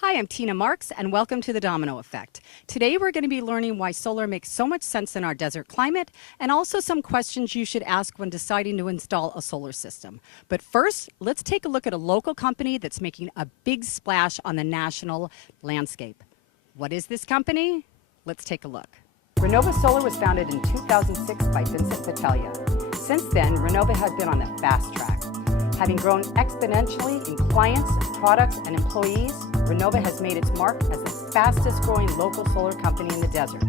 Hi, I'm Tina Marks, and welcome to the Domino Effect. Today we're going to be learning why solar makes so much sense in our desert climate, and also some questions you should ask when deciding to install a solar system. But first, let's take a look at a local company that's making a big splash on the national landscape. What is this company? Let's take a look. Renova Solar was founded in 2006 by Vincent Battaglia. Since then, Renova has been on the fast track. Having grown exponentially in clients, products, and employees, Renova has made its mark as the fastest growing local solar company in the desert.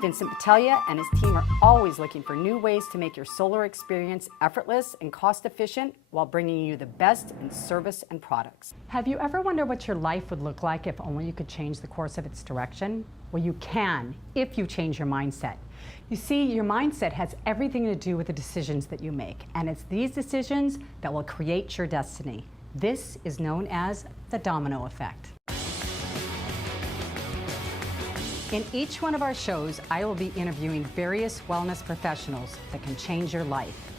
Vincent Battaglia and his team are always looking for new ways to make your solar experience effortless and cost efficient while bringing you the best in service and products. Have you ever wondered what your life would look like if only you could change the course of its direction? Well, you can if you change your mindset. You see, your mindset has everything to do with the decisions that you make, and it's these decisions that will create your destiny. This is known as the domino effect. In each one of our shows, I will be interviewing various wellness professionals that can change your life,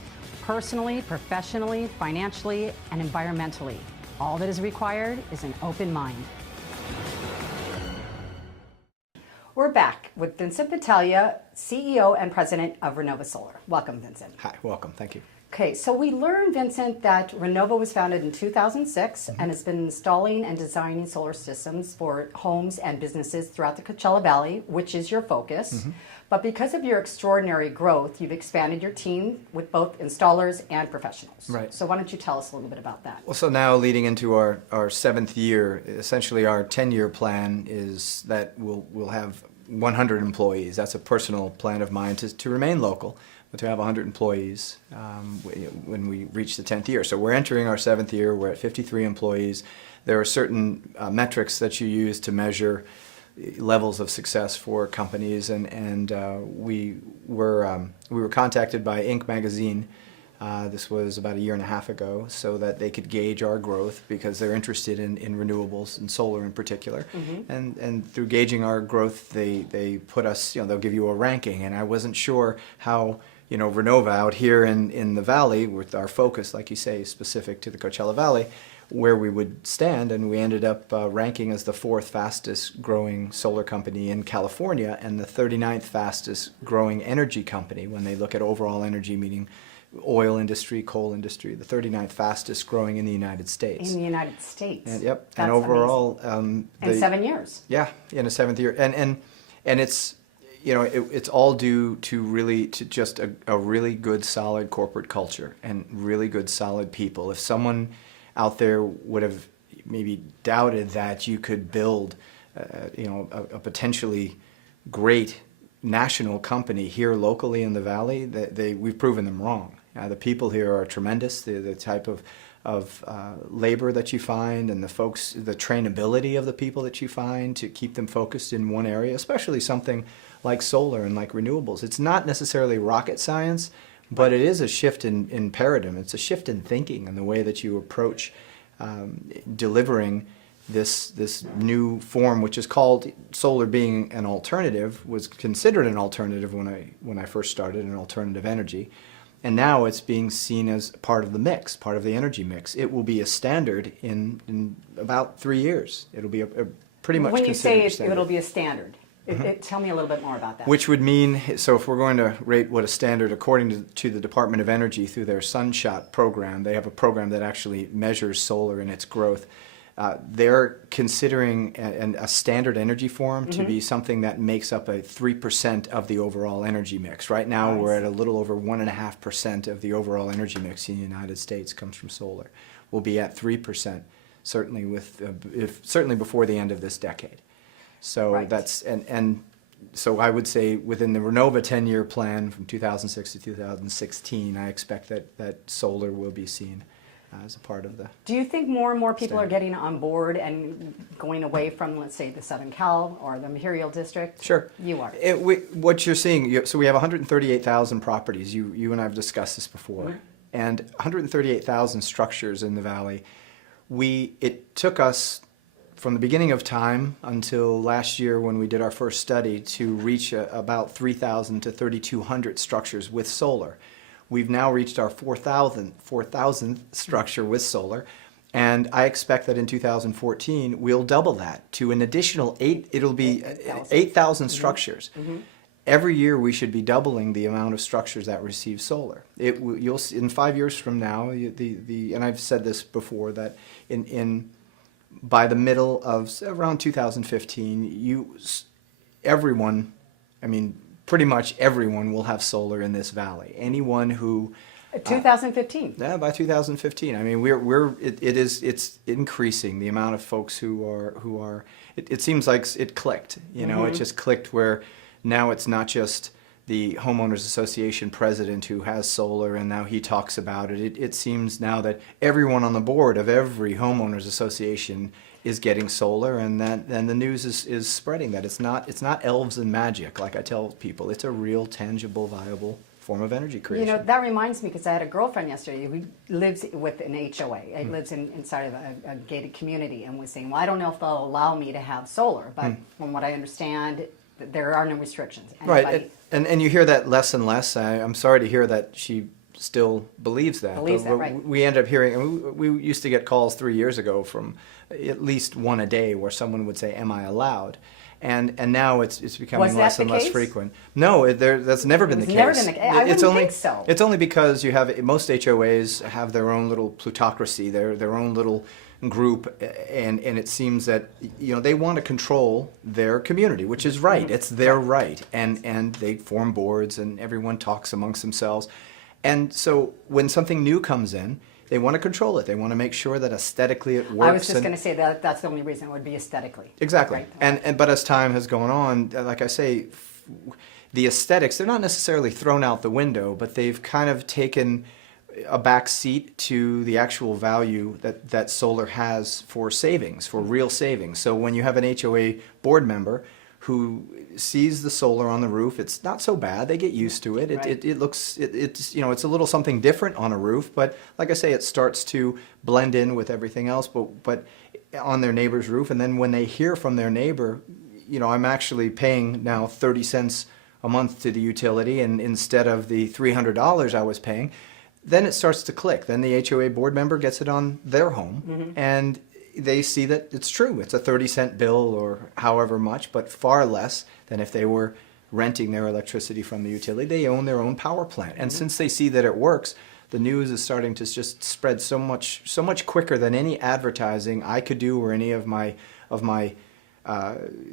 personally, professionally, financially, and environmentally. All that is required is an open mind. We're back with Vincent Battaglia, CEO and President of Renova Solar. Welcome, Vincent. Hi, welcome. Thank you. Okay, so we learned, Vincent, that Renova was founded in 2006 and has been installing and designing solar systems for homes and businesses throughout the Coachella Valley, which is your focus. But because of your extraordinary growth, you've expanded your team with both installers and professionals. Right. So why don't you tell us a little bit about that? Well, so now leading into our seventh year, essentially our 10-year plan is that we'll have 100 employees. That's a personal plan of mine to remain local, but to have 100 employees when we reach the 10th year. So we're entering our 7th year. We're at 53 employees. There are certain metrics that you use to measure levels of success for companies, and we were contacted by Inc. magazine. This was about a year and a half ago, so that they could gauge our growth because they're interested in renewables and solar in particular. And through gauging our growth, they put us, they'll give you a ranking. And I wasn't sure how, Renova out here in the valley, with our focus, like you say, specific to the Coachella Valley, where we would stand, and we ended up ranking as the 4th fastest growing solar company in California and the 39th fastest growing energy company when they look at overall energy, meaning oil industry, coal industry, the 39th fastest growing in the United States. In the United States? And, yep. That's and overall... in 7 years? Yeah, in a 7th year. And it's, it's all due to just a really good, solid corporate culture and really good, solid people. If someone out there would have maybe doubted that you could build, a potentially great national company here locally in the valley, we've proven them wrong. The people here are tremendous. The type of labor that you find, and the trainability of the people that you find to keep them focused in one area, especially something like solar and like renewables. It's not necessarily rocket science, but it is a shift in paradigm. It's a shift in thinking and the way that you approach delivering this new form, which is called solar being an alternative, was considered an alternative when I first started, an alternative energy. And now it's being seen as part of the mix, part of the energy mix. It will be a standard in about 3 years. It'll be a pretty much considered standard. When you say it'll be a standard, tell me a little bit more about that. Which would mean, so if we're going to rate what a standard, according to the Department of Energy through their Sunshot program, they have a program that actually measures solar and its growth. They're considering a standard energy form to be something that makes up a 3% of the overall energy mix. Right now, we're at a little over 1.5% of the overall energy mix in the United States comes from solar. We'll be at 3%, certainly certainly before the end of this decade. So that's so I would say within the Renova 10-year plan from 2006 to 2016, I expect that solar will be seen as a part of the... Do you think more and more people are getting on board and going away from, let's say, the Southern Cal or the Imperial District? Sure. You are. What you're seeing, so we have 138,000 properties. You and I have discussed this before. And 138,000 structures in the valley. It took us from the beginning of time until last year when we did our first study to reach about 3,000 to 3,200 structures with solar. We've now reached our 4,000th structure with solar, And I expect that in 2014, we'll double that to an additional it'll be 8,000 structures. Every year we should be doubling the amount of structures that receive solar. You'll see in 5 years from now, and I've said this before, that by the middle of around 2015, everyone, I mean, pretty much everyone will have solar in this valley. Anyone who 2015. Yeah, by 2015. I mean, it's increasing the amount of folks who are. It seems like it clicked. It just clicked where now it's not just the homeowners association president who has solar and now he talks about it. It seems now that everyone on the board of every homeowners association is getting solar, and the news is spreading that it's not elves and magic like I tell people. It's a real, tangible, viable form of energy creation. That reminds me, because I had a girlfriend yesterday who lives with an HOA. It lives inside of a gated community, and was saying, well, I don't know if they'll allow me to have solar, but from what I understand, there are no restrictions. Right, and you hear that less and less. I'm sorry to hear that she still believes that. Right. We end up hearing, and we used to get calls 3 years ago from at least one a day where someone would say, am I allowed? And now it's becoming less and less frequent. No, that's never been the case. Never been the case. I wouldn't think so. It's only because you have most HOAs have their own little plutocracy, their own little group, and it seems that they want to control their community, which is right. It's their right, and they form boards, and everyone talks amongst themselves, and so when something new comes in, they want to control it. They want to make sure that aesthetically it works. I was just going to say that's the only reason it would be aesthetically. Exactly. Right? But as time has gone on, like I say, the aesthetics, they're not necessarily thrown out the window, but they've kind of taken a back seat to the actual value that solar has for savings, for real savings. So when you have an HOA board member who sees the solar on the roof, it's not so bad. They get used to it. Right. It looks, it's a little something different on a roof, but like I say, it starts to blend in with everything else, but on their neighbor's roof. And then when they hear from their neighbor, I'm actually paying now 30 cents a month to the utility, and instead of the $300 I was paying, then it starts to click. Then the HOA board member gets it on their home, and they see that it's true. It's a 30-cent bill or however much, but far less than if they were renting their electricity from the utility. They own their own power plant. And since they see that it works, the news is starting to just spread so much quicker than any advertising I could do, or any of my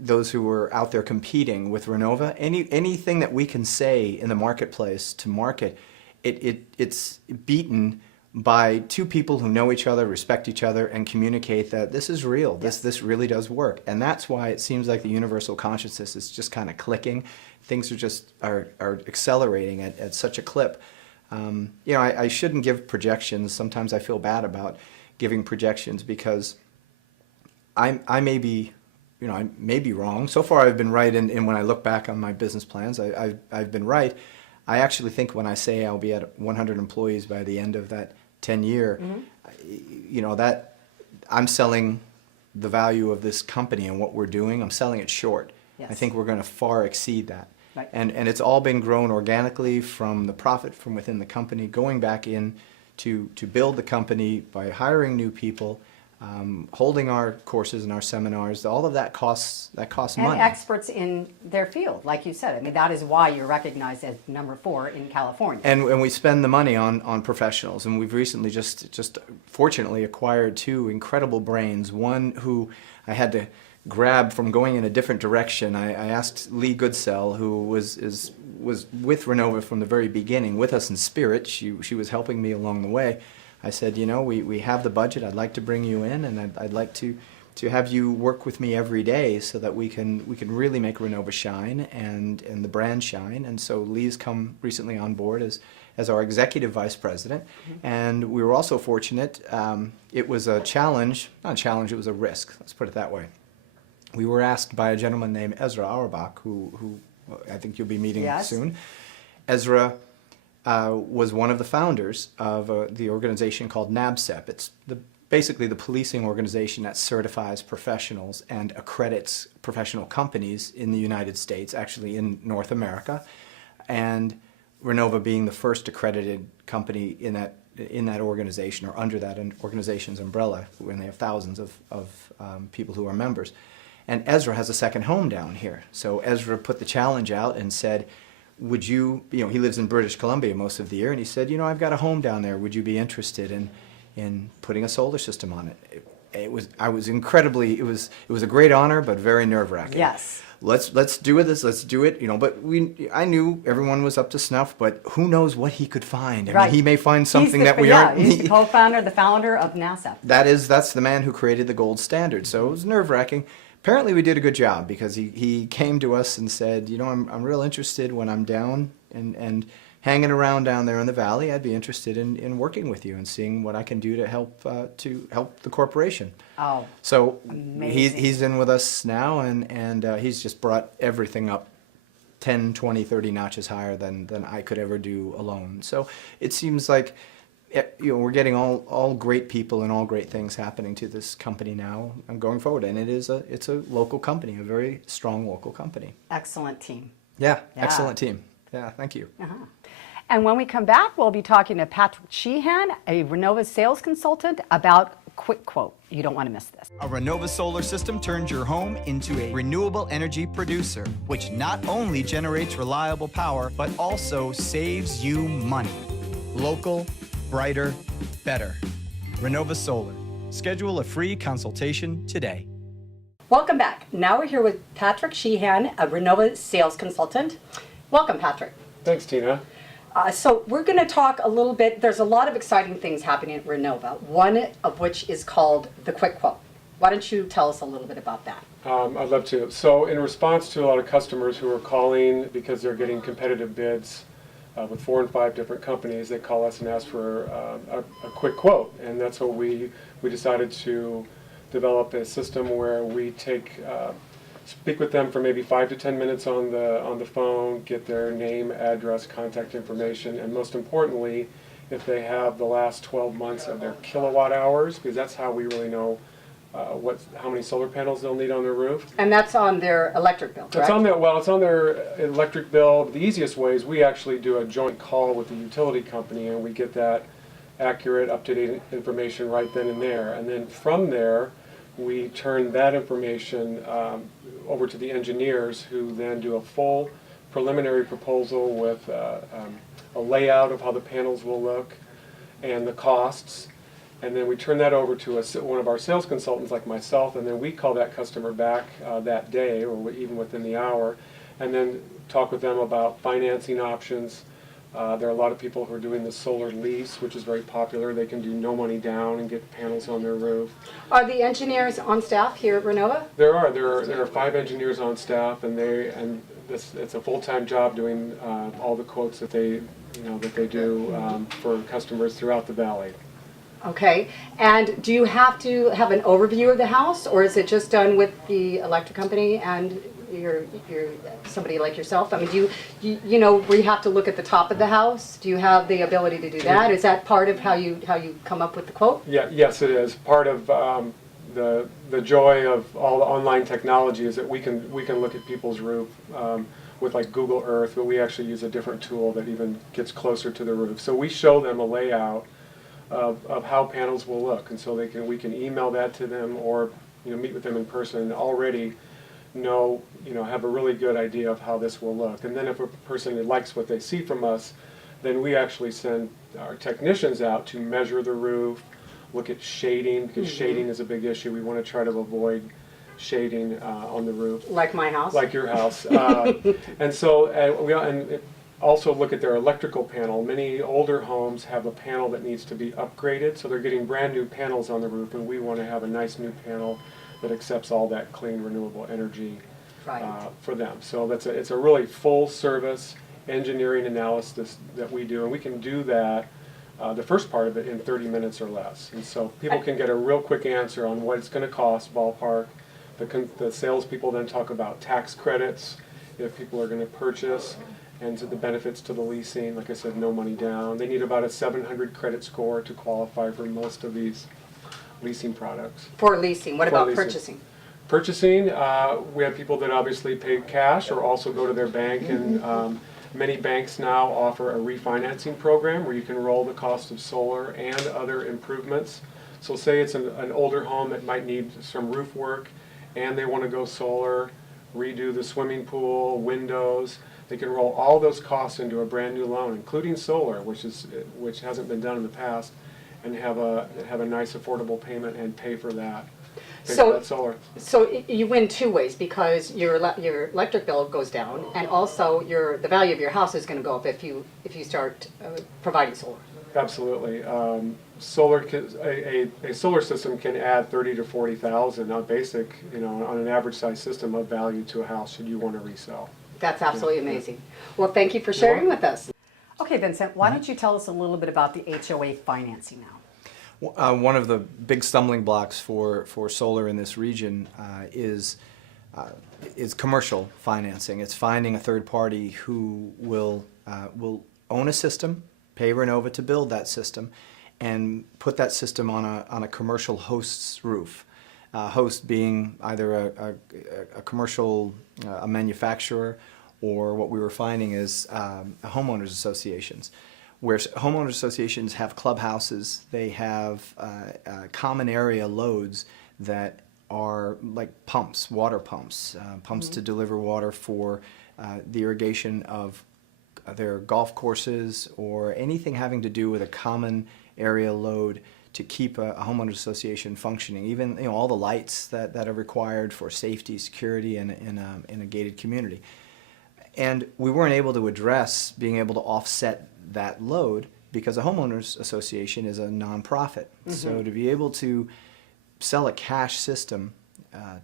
those who were out there competing with Renova. Anything that we can say in the marketplace to market, it's beaten by two people who know each other, respect each other, and communicate that this is real. Yes. This really does work. And that's why it seems like the universal consciousness is just kind of clicking. Things are accelerating at such a clip. I shouldn't give projections. Sometimes I feel bad about giving projections because I may be wrong. So far I've been right, and when I look back on my business plans, I've been right. I actually think when I say I'll be at 100 employees by the end of that 10-year, that I'm selling the value of this company and what we're doing, I'm selling it short. Yes. I think we're going to far exceed that. Right. And it's all been grown organically from the profit from within the company, going back in to build the company by hiring new people, holding our courses and our seminars. All of that costs money. And experts in their field, like you said. I mean, that is why you're recognized as number 4 in California. And we spend the money on professionals. And we've recently just fortunately acquired 2 incredible brains. One who I had to grab from going in a different direction. I asked Lee Goodsell, who was with Renova from the very beginning, with us in spirit. She was helping me along the way. I said, we have the budget. I'd like to bring you in, and I'd like to have you work with me every day so that we can really make Renova shine and the brand shine. And so Lee's come recently on board as our executive vice president. And we were also fortunate. It was a challenge, not a challenge, it was a risk. Let's put it that way. We were asked by a gentleman named Ezra Auerbach, who I think you'll be meeting soon. Ezra was one of the founders of the organization called NABCEP. It's basically the policing organization that certifies professionals and accredits professional companies in the United States, actually in North America, and Renova being the first accredited company in that in that organization or under that organization's umbrella when they have thousands of people who are members. And Ezra has a second home down here. So Ezra put the challenge out and said, would you, he lives in British Columbia most of the year, and he said, I've got a home down there. Would you be interested in putting a solar system on it? It was a great honor, but very nerve-wracking. Yes. Let's do this. Let's do it. But I knew everyone was up to snuff, but who knows what he could find? I mean, he may find something that we aren't. He's the co-founder, the founder of NASA. That's the man who created the gold standard. So it was nerve-wracking. Apparently, we did a good job because he came to us and said, I'm real interested when I'm down and hanging around down there in the valley. I'd be interested in working with you and seeing what I can do to help the corporation. Oh, so amazing. He's in with us now, and he's just brought everything up 10, 20, 30 notches higher than I could ever do alone. So it seems like we're getting all great people and all great things happening to this company now and going forward. And it's a local company, a very strong local company. Excellent team. Yeah. Excellent team. Yeah, thank you. Uh-huh. And when we come back, we'll be talking to Patrick Sheehan, a Renova sales consultant, about Quickbook. You don't want to miss this. A Renova solar system turns your home into a renewable energy producer, which not only generates reliable power, but also saves you money. Local, brighter, better. Renova Solar. Schedule a free consultation today. Welcome back. Now we're here with Patrick Sheehan, a Renova sales consultant. Welcome, Patrick. Thanks, Tina. So we're going to talk a little bit. There's a lot of exciting things happening at Renova, one of which is called the Quickbook. Why don't you tell us a little bit about that? I'd love to. So in response to a lot of customers who are calling because they're getting competitive bids with 4 and 5 different companies, they call us and ask for a quick quote. And that's what we decided to develop a system where we speak with them for maybe 5 to 10 minutes on the phone, get their name, address, contact information, and most importantly, if they have the last 12 months of their kilowatt hours, because that's how we really know how many solar panels they'll need on their roof. And that's on their electric bill, correct? It's on their electric bill. The easiest way is we actually do a joint call with the utility company, and we get that accurate, up-to-date information right then and there. And then from there, we turn that information over to the engineers, who then do a full preliminary proposal with a layout of how the panels will look and the costs. And then we turn that over to one of our sales consultants like myself, and then we call that customer back that day or even within the hour, and then talk with them about financing options. There are a lot of people who are doing the solar lease, which is very popular. They can do no money down and get panels on their roof. Are the engineers on staff here at Renova? There are 5 engineers on staff, and it's a full-time job doing all the quotes that they do for customers throughout the valley. Okay, and do you have to have an overview of the house, or is it just done with the electric company and you're somebody like yourself? I mean, do where you have to look at the top of the house? Do you have the ability to do that? Is that part of how you come up with the quote? Yeah, yes, it is. Part of the joy of all the online technology is that we can look at people's roof with like Google Earth, but we actually use a different tool that even gets closer to the roof. So we show them a layout of how panels will look, and so we can email that to them or meet with them in person and already have a really good idea of how this will look. And then if a person likes what they see from us, then we actually send our technicians out to measure the roof, look at shading, because shading is a big issue. We want to try to avoid shading on the roof. Like my house? Like your house. And also look at their electrical panel. Many older homes have a panel that needs to be upgraded, so they're getting brand new panels on the roof, and we want to have a nice new panel that accepts all that clean renewable energy for them. So it's a really full service engineering analysis that we do, and we can do that, the first part of it, in 30 minutes or less. And so people can get a real quick answer on what it's going to cost, ballpark. The salespeople then talk about tax credits if people are going to purchase, and to the benefits to the leasing. Like I said, no money down. They need about a 700 credit score to qualify for most of these leasing products. For leasing. What about purchasing? Purchasing, we have people that obviously pay cash or also go to their bank and Many banks now offer a refinancing program where you can roll the cost of solar and other improvements. So say it's an older home that might need some roof work and they want to go solar, redo the swimming pool, windows. They can roll all those costs into a brand new loan, including solar, which hasn't been done in the past, and have a nice affordable payment and pay for that. Solar. So you win two ways, because your electric bill goes down, and also the value of your house is going to go up if you start providing solar. Absolutely. A solar system can add 30 to 40,000 on basic, on an average size system of value to a house should you want to resell. That's absolutely amazing. Well, thank you for sharing with us. Okay, Vincent, why don't you tell us a little bit about the HOA financing now? One of the big stumbling blocks for solar in this region is commercial financing. It's finding a third party who will own a system, pay Renova to build that system, and put that system on a commercial host's roof. Host being either a commercial a manufacturer, or what we were finding is homeowners associations, where homeowners associations have clubhouses. They have common area loads that are like pumps, water pumps, pumps to deliver water for the irrigation of their golf courses, or anything having to do with a common area load to keep a homeowners association functioning. Even all the lights that are required for safety, security in a gated community. And we weren't able to address being able to offset that load because a homeowners association is a nonprofit. So to be able to sell a cash system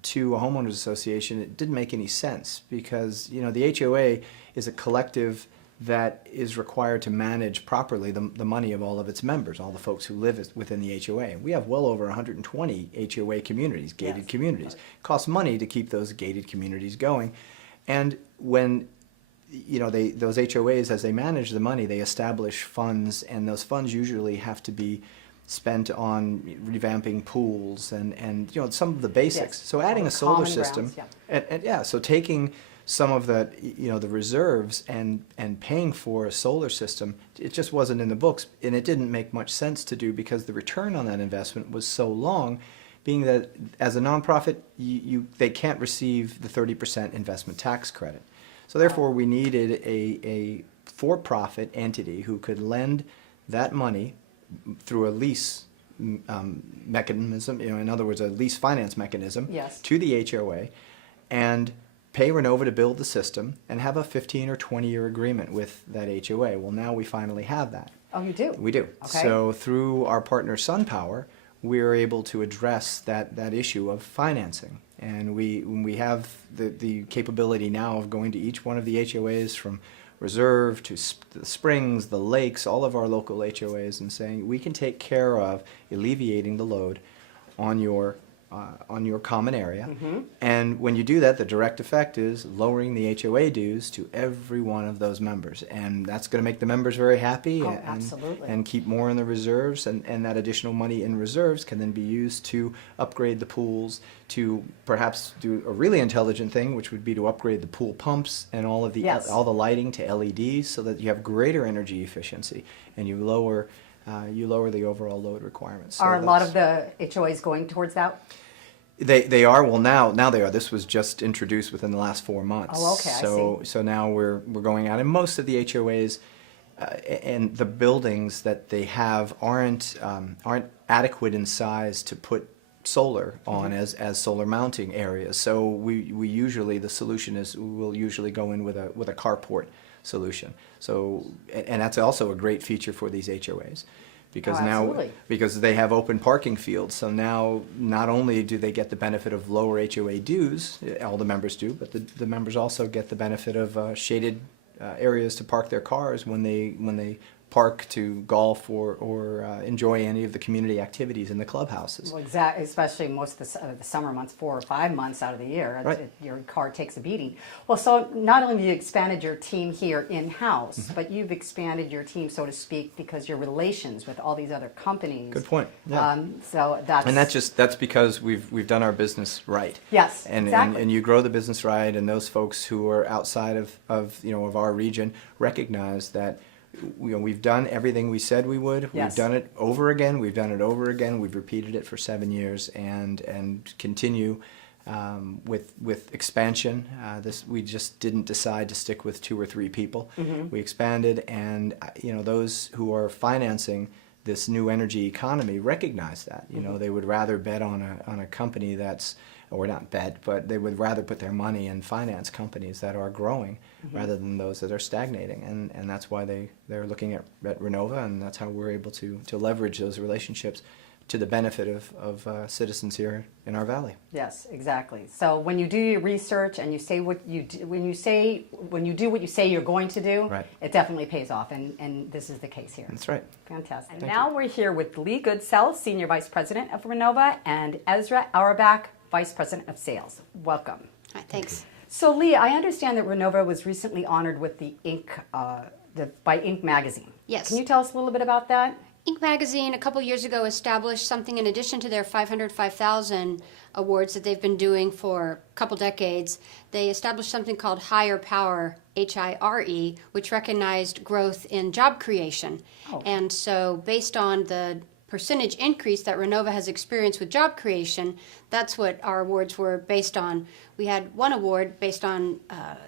to a homeowners association, it didn't make any sense, because the HOA is a collective that is required to manage properly the money of all of its members, all the folks who live within the HOA. We have well over 120 HOA communities, gated communities. It costs money to keep those gated communities going. And when those HOAs, as they manage the money, they establish funds, and those funds usually have to be spent on revamping pools and some of the basics. Yes. So adding a solar system, grounds, so taking some of the the reserves and paying for a solar system, it just wasn't in the books, and it didn't make much sense to do because the return on that investment was so long, being that as a nonprofit they can't receive the 30% investment tax credit. So therefore we needed a for-profit entity who could lend that money through a lease mechanism, in other words, a lease finance mechanism, to the HOA, and pay Renova to build the system and have a 15 or 20-year agreement with that HOA. Well, now we finally have that. Oh, you do? We do. Okay. So through our partner SunPower, we're able to address that issue of financing. And we have the capability now of going to each one of the HOAs, from Reserve to the Springs, the Lakes, all of our local HOAs, and saying we can take care of alleviating the load on your common area. And when you do that, the direct effect is lowering the HOA dues to every one of those members. And that's going to make the members very happy and keep more in the reserves. And that additional money in reserves can then be used to upgrade the pools, to perhaps do a really intelligent thing, which would be to upgrade the pool pumps and all of the all the lighting to LEDs, so that you have greater energy efficiency and you lower the overall load requirements. So are a lot of the HOAs going towards that? They are. Well, now they are. This was just introduced within the last 4 months. Oh, okay. I see. So now we're going out, and most of the HOAs and the buildings that they have aren't adequate in size to put solar on as solar mounting areas. So we usually, the solution is we'll usually go in with a carport solution. So, and that's also a great feature for these HOAs. Because because they have open parking fields, so now not only do they get the benefit of lower HOA dues, all the members do, but the members also get the benefit of shaded areas to park their cars when they park to golf or enjoy any of the community activities in the clubhouses. Well, exactly, especially most of the summer months, 4 or 5 months out of the year, Right. your car takes a beating. Well, so not only have you expanded your team here in-house, Mm-hmm. but you've expanded your team, so to speak, because your relations with all these other companies. Good point. Yeah. So that's... And that's because we've done our business right. Yes, and, exactly. and you grow the business right, and those folks who are outside of our region recognize that we've done everything we said we would. Yes. We've done it over again. We've done it over again. We've repeated it for 7 years, and continue with expansion. We just didn't decide to stick with 2 or 3 people. Mm-hmm. We expanded, and those who are financing this new energy economy recognize that. They would rather bet on a company that's, or not bet, but they would rather put their money in finance companies that are growing rather than those that are stagnating. And that's why they're looking at Renova, and that's how we're able to leverage those relationships to the benefit of citizens here in our valley. Yes, exactly. So when you do your research and you say what you do, when you do what you say you're going to do, Right. it definitely pays off, and this is the case here. That's right. Fantastic. And Thank now we're here with Lee Goodsell, Senior Vice President of Renova, and Ezra Auerbach, Vice President of Sales. Welcome. Hi, thanks. So Lee, I understand that Renova was recently honored with the by Inc. magazine. Yes. Can you tell us a little bit about that? Inc. magazine a couple years ago established something in addition to their 505,000 awards that they've been doing for a couple decades. They established something called Higher Power, HIRE, which recognized growth in job creation. Oh. And so based on the percentage increase that Renova has experienced with job creation, that's what our awards were based on. We had one award based on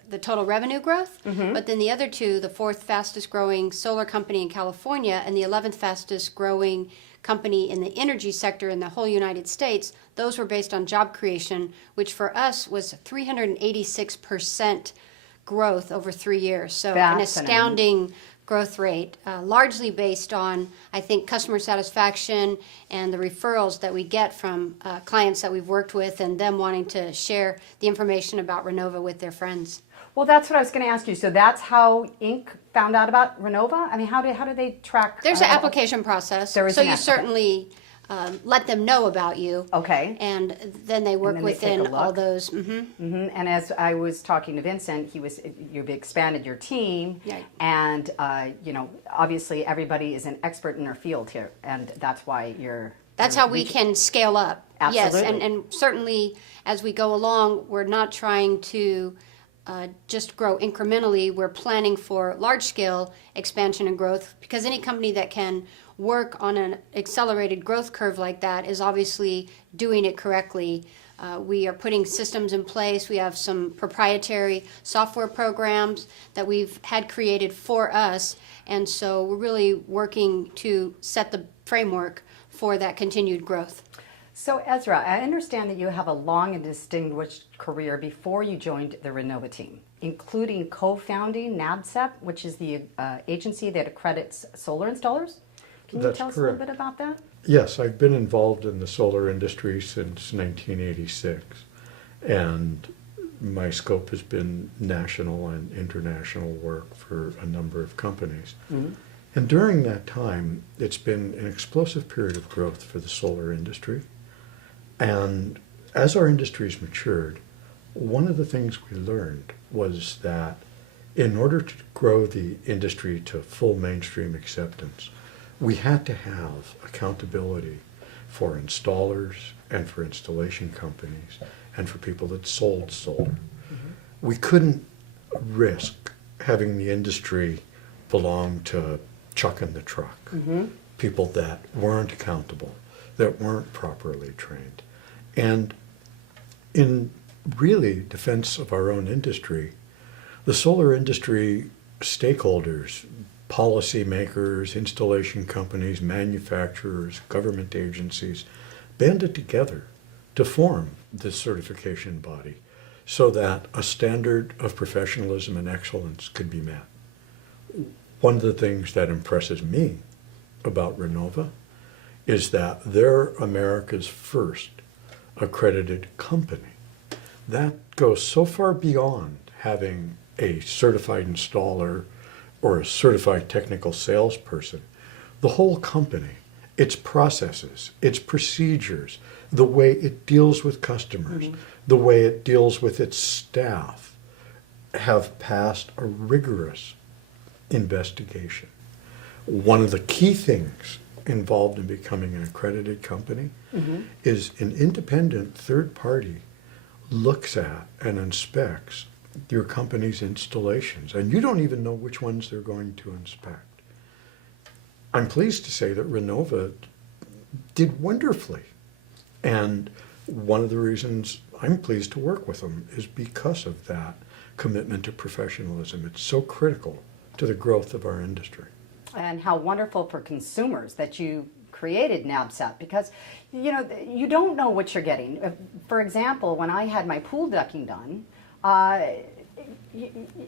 the total revenue growth, but then the other 2, the 4th fastest growing solar company in California and the 11th fastest growing company in the energy sector in the whole United States, those were based on job creation, which for us was 386% growth over 3 years. So an Fascinating. astounding growth rate, largely based on, I think, customer satisfaction and the referrals that we get from clients that we've worked with and them wanting to share the information about Renova with their friends. Well, that's what I was going to ask you. So that's how Inc. found out about Renova? I mean, how do they track? There's an application process, There is so an you application. certainly let them know about you. Okay. And then they work then they take a within all look. those. And as I was talking to Vincent, you've expanded your team, Right. and obviously everybody is an expert in their field here, and that's why That's how we can scale up. Yes, Absolutely. and certainly as we go along, we're not trying to just grow incrementally. We're planning for large-scale expansion and growth, because any company that can work on an accelerated growth curve like that is obviously doing it correctly. We are putting systems in place. We have some proprietary software programs that we've had created for us, and so we're really working to set the framework for that continued growth. So Ezra, I understand that you have a long and distinguished career before you joined the Renova team, including co-founding NABCEP, which is the agency that accredits solar installers. Can you That's tell us a correct. little bit about that? Yes, I've been involved in the solar industry since 1986, and my scope has been national and international work for a number of companies. And during that time, it's been an explosive period of growth for the solar industry. And as our industries matured, one of the things we learned was that in order to grow the industry to full mainstream acceptance, we had to have accountability for installers and for installation companies and for people that sold solar. We couldn't risk having the industry belong to Chuck in the truck, people that weren't accountable, that weren't properly trained. And in really defense of our own industry, the solar industry stakeholders, policymakers, installation companies, manufacturers, government agencies, banded together to form this certification body so that a standard of professionalism and excellence could be met. One of the things that impresses me about Renova is that they're America's first accredited company. That goes so far beyond having a certified installer or a certified technical salesperson, the whole company, its processes, its procedures, the way it deals with customers, the way it deals with its staff, have passed a rigorous investigation. One of the key things involved in becoming an accredited company is an independent third party looks at and inspects your company's installations, and you don't even know which ones they're going to inspect. I'm pleased to say that Renova did wonderfully, and one of the reasons I'm pleased to work with them is because of that commitment to professionalism. It's so critical to the growth of our industry. And how wonderful for consumers that you created NABCEP, because you don't know what you're getting. For example, when I had my pool decking done, I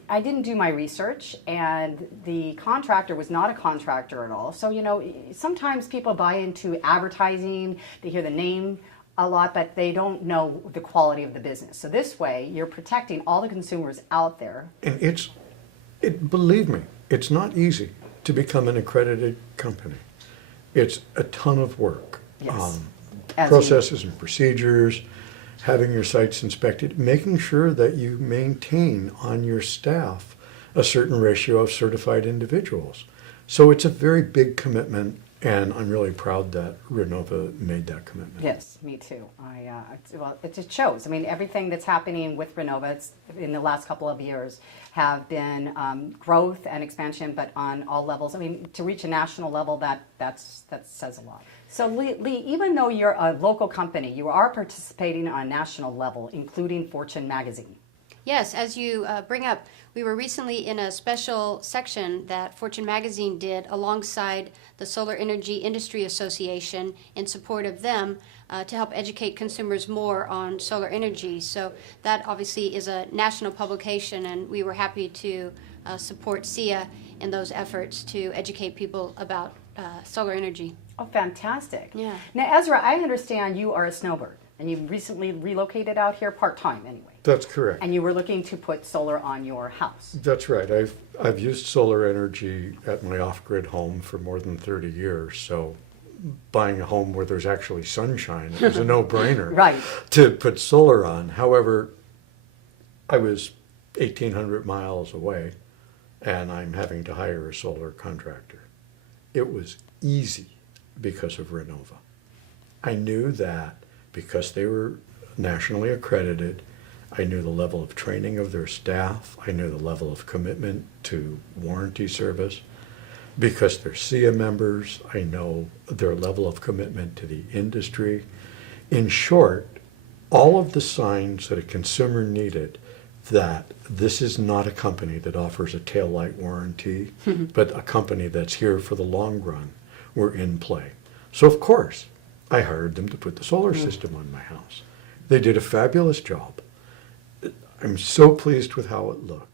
didn't do my research, and the contractor was not a contractor at all. So sometimes people buy into advertising, they hear the name a lot, but they don't know the quality of the business. So this way, you're protecting all the consumers out there. And believe me, it's not easy to become an accredited company. It's a ton of work. Yes. Processes and procedures, having your sites inspected, making sure that you maintain on your staff a certain ratio of certified individuals. So it's a very big commitment, and I'm really proud that Renova made that commitment. Yes, me too. It just shows. I mean, everything that's happening with Renova in the last couple of years have been growth and expansion, but on all levels. I mean, to reach a national level, that says a lot. So Lee, even though you're a local company, you are participating on a national level, including Fortune magazine. Yes, as you bring up, we were recently in a special section that Fortune magazine did alongside the Solar Energy Industry Association in support of them to help educate consumers more on solar energy. So that obviously is a national publication, and we were happy to support SIA in those efforts to educate people about solar energy. Oh, fantastic. Yeah. Now, Ezra, I understand you are a snowbird, and you've recently relocated out here part-time anyway. That's correct. And you were looking to put solar on your house. That's right. I've used solar energy at my off-grid home for more than 30 years, so buying a home where there's actually sunshine, it was a no-brainer Right. to put solar on. However, I was 1,800 miles away, and I'm having to hire a solar contractor. It was easy because of Renova. I knew that because they were nationally accredited, I knew the level of training of their staff, I knew the level of commitment to warranty service. Because they're SIA members, I know their level of commitment to the industry. In short, all of the signs that a consumer needed that this is not a company that offers a taillight warranty, but a company that's here for the long run, were in play. So of course, I hired them to put the solar system on my house. They did a fabulous job. I'm so pleased with how it looked.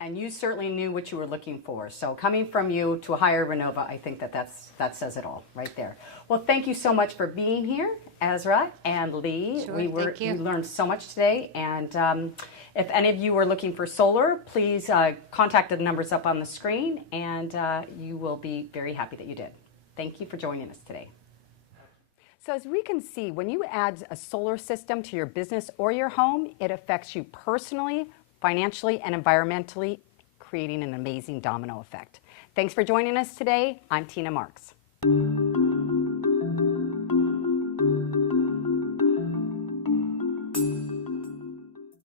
And you certainly knew what you were looking for. So coming from you to hire Renova, I think that says it all right there. Well, thank you so much for being here, Ezra and Lee. Sure, We thank you. learned so much today. And if any of you are looking for solar, please contact the numbers up on the screen, and you will be very happy that you did. Thank you for joining us today. So as we can see, when you add a solar system to your business or your home, it affects you personally, financially, and environmentally, creating an amazing domino effect. Thanks for joining us today. I'm Tina Marks.